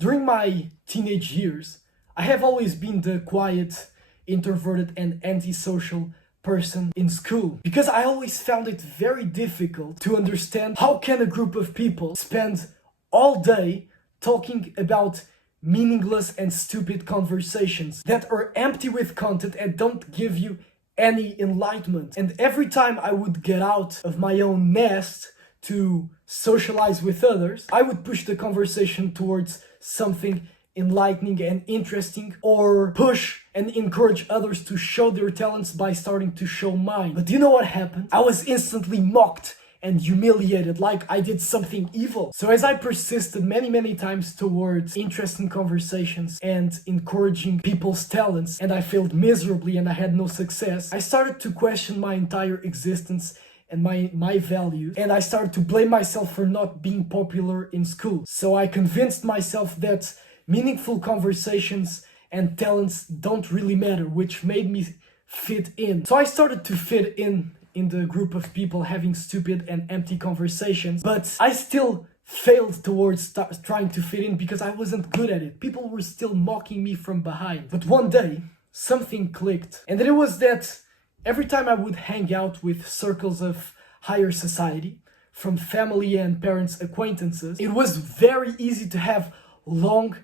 During my teenage years, I have always been the quiet, introverted and antisocial person in school because I always found it very difficult to understand how can a group of people spend all day talking about meaningless and stupid conversations that are empty with content and don't give you any enlightenment. And every time I would get out of my own nest to socialize with others, I would push the conversation towards something enlightening and interesting, or push and encourage others to show their talents by starting to show mine. But do you know what happened? I was instantly mocked and humiliated, like I did something evil. So as I persisted many times towards interesting conversations and encouraging people's talents, and I failed miserably and I had no success, I started to question my entire existence and my value, and I started to blame myself for not being popular in school. So I convinced myself that meaningful conversations and talents don't really matter, which made me fit in. So I started to fit in the group of people having stupid and empty conversations, but I still failed towards trying to fit in because I wasn't good at it. People were still mocking me from behind. But one day, something clicked, and it was that every time I would hang out with circles of higher society, from family and parents' acquaintances, it was very easy to have long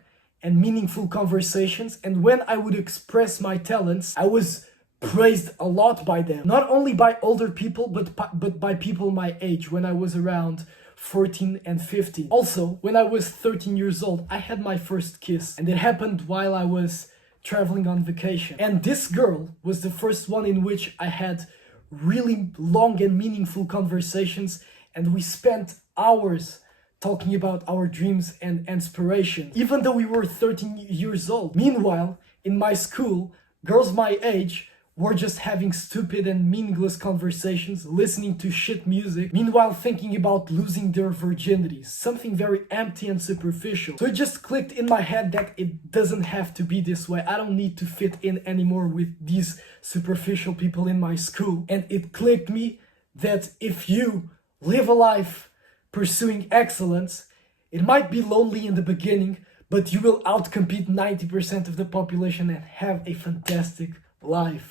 and meaningful conversations, and when I would express my talents, I was praised a lot by them. Not only by older people, but by people my age, when I was around 14 and 15. Also, when I was 13 years old, I had my first kiss, and it happened while I was traveling on vacation. And this girl was the first one in which I had really long and meaningful conversations, and we spent hours talking about our dreams and inspirations, even though we were 13 years old. Meanwhile, in my school, girls my age were just having stupid and meaningless conversations, listening to shit music, meanwhile thinking about losing their virginities, something very empty and superficial. So it just clicked in my head that it doesn't have to be this way. I don't need to fit in anymore with these superficial people in my school. And it clicked me that if you live a life pursuing excellence, it might be lonely in the beginning, but you will outcompete 90% of the population and have a fantastic life.